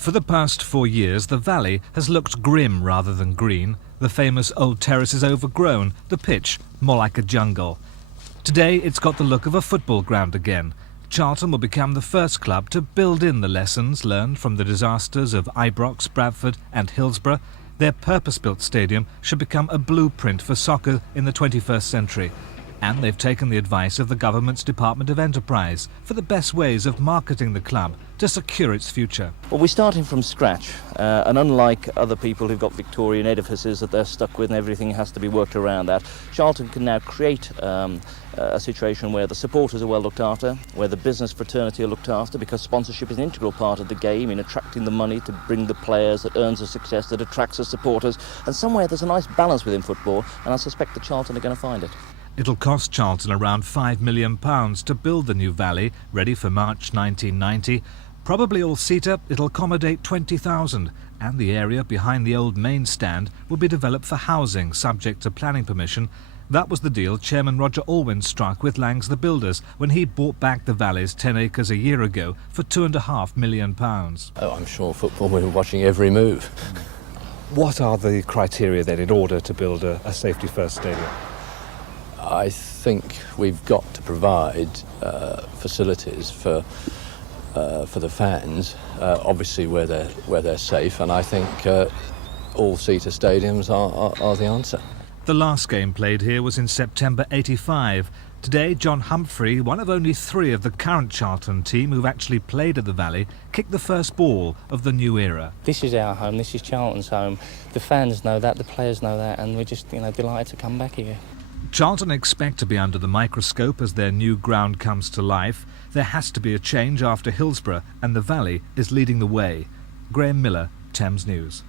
For the past 4 years, the valley has looked grim rather than green. The famous old terrace is overgrown, the pitch more like a jungle. Today, it's got the look of a football ground again. Charlton will become the first club to build in the lessons learned from the disasters of Ibrox, Bradford and Hillsborough. Their purpose-built stadium should become a blueprint for soccer in the 21st century. And they've taken the advice of the government's Department of Enterprise for the best ways of marketing the club to secure its future. Well, we're starting from scratch, and unlike other people who've got Victorian edifices that they're stuck with and everything has to be worked around that, Charlton can now create a situation where the supporters are well looked after, where the business fraternity are looked after, because sponsorship is an integral part of the game in attracting the money to bring the players that earns the success, that attracts the supporters, and somewhere there's a nice balance within football, and I suspect that Charlton are going to find it. It'll cost Charlton around £5 million to build the new valley, ready for March 1990. Probably all-seater, it'll accommodate 20,000, and the area behind the old main stand will be developed for housing, subject to planning permission. That was the deal Chairman Roger Alwyn struck with Langs the Builders when he bought back the valley's 10 acres a year ago for £2.5 million. Oh, I'm sure football will be watching every move. What are the criteria then in order to build a safety-first stadium? I think we've got to provide facilities for the fans, obviously where they're safe, and I think all-seater stadiums are the answer. The last game played here was in September '85. Today, John Humphrey, one of only 3 of the current Charlton team who've actually played at the Valley, kicked the first ball of the new era. This is our home, this is Charlton's home. The fans know that, the players know that, and we're just delighted to come back here. Charlton expect to be under the microscope as their new ground comes to life. There has to be a change after Hillsborough, and the Valley is leading the way. Graham Miller, Thames News.